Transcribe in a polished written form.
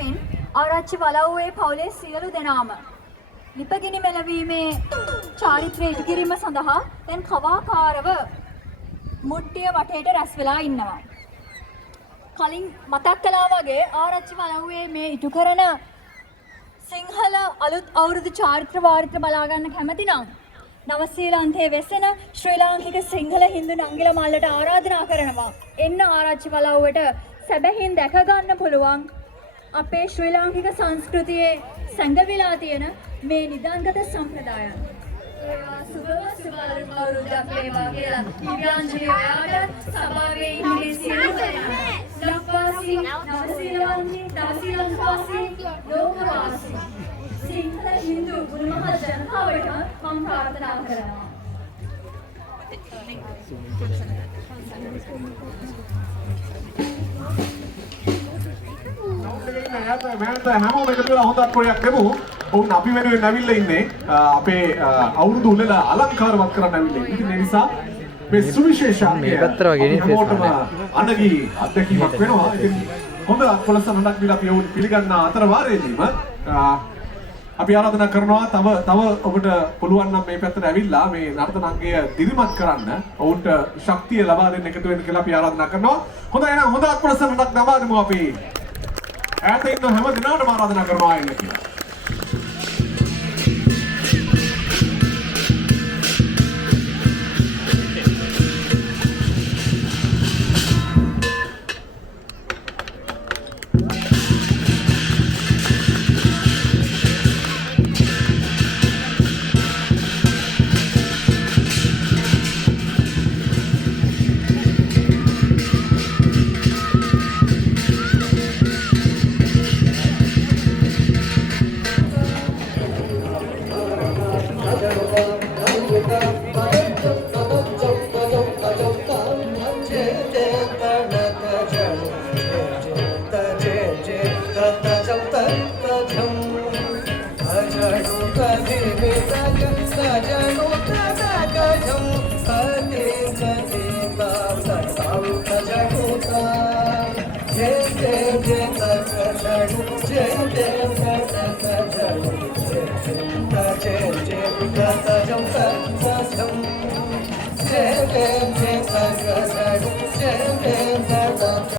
මෙන් ආරච්චි වලව්වේ පවුලේ සියලු දෙනාම ලිපගිනි මෙලවීමේ චාරිත්‍රය ඉටු කිරීම සඳහා දැන් කවාකාරව මුට්ටිය වටේට රැස් වෙලා ඉන්නවා. කලින් මතක් කළා වගේ ආරච්චි වලව්වේ මේ ඉටු කරන සිංහල අලුත් අවුරුදු චාරිත්‍ර වාරිත්‍ර බලා ගන්න කැමති නම් නවසීලන්තයේ වෙසෙන ශ්‍රී ලාංකික සිංහල හින්දු නංගිල මල්ලට ආරාධනා කරනවා. එන්න ආරච්චි වලව්වට සැබැහින් දැක ගන්න පුළුවන් අපේ ශ්‍රී ලාංකික සංස්කෘතියේ සංගවිලා තියෙන මේ නිදන්ගත සම්ප්‍රදායන්. අවුරුද්දක් වේවා කියලා දිව්‍යාංජලි ඔයාට සභාවේ ඉන්නේ සියලු දෙනා. ලක්වාසී නවසීලන්තවාසී ලෝකවාසී සිංහල හින්දු මුළු මහත් ජනතාවට මම ප්‍රාර්ථනා කරනවා. හැමෝම එකතු වෙලා හොඳ අත්පොඩියක් දෙමු. ඔවුන් අපි වෙනුවෙන් ඇවිල්ලා ඉන්නේ අපේ අවුරුදු උළෙල අලංකාරවත් කරන්න ඇවිල්ලා. ඉතින් ඒ නිසා මේ සුවිශේෂ මේ පැත්තට වගේ නේ හැමෝටම අනගි අත්දැකීමක් වෙනවා. ඉතින් හොඳ කොලසනක් දීලා අපි ඔවුන් පිළිගන්න අතර වාරයේදීම අපි ආරාධනා කරනවා තව ඔබට පුළුවන් නම් මේ පැත්තට ඇවිල්ලා මේ නර්තනාංගය දිරිමත් කරන්න ඔවුන්ට ශක්තිය ලබා දෙන්න එකතු වෙන්න කියලා අපි ආරාධනා කරනවා. හොඳයි එහෙනම් හොඳ අත්පොලසනක් ලබා දෙමු අපි. ඈත ඉන්න හැම දිනකටම ආරාධනා කරනවා එන්න කියලා. Jai